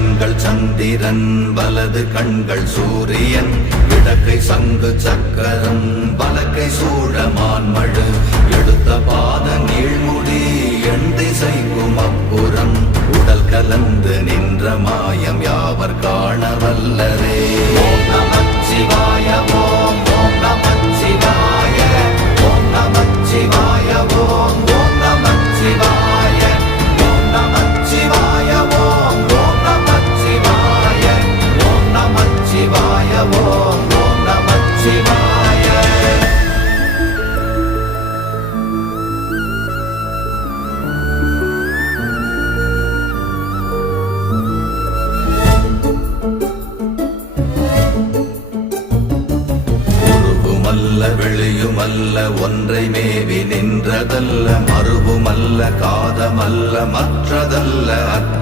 கண்கள் சந்திரன் வலது கண்கள் சூரியன் இடக்கை சங்கு சக்கரம் வலக்கை சூழமான்மழு எடுத்த பாத நீழ்முடி எண் திசைக்கும் அப்புறம் உடல் கலந்து நின்ற மாயம் யாவர் காண வல்லரே. ஓம் நமச்சிவாய ஓம் ஓம் நமச்சிவாய ஓம் நமச்சிவாய ஓம் ஓம் நமச்சிவாய ஓம் நமச்சிவாய ஓம் ஓம் நமச்சிவாய ஓம் நமச்சிவாய ஓம் ஓம் நமச்சிவாய. வெளியுமல்ல ஒன்றை மேவி நின்றதல்ல மறுவுமல்ல காதமல்ல மற்றதல்ல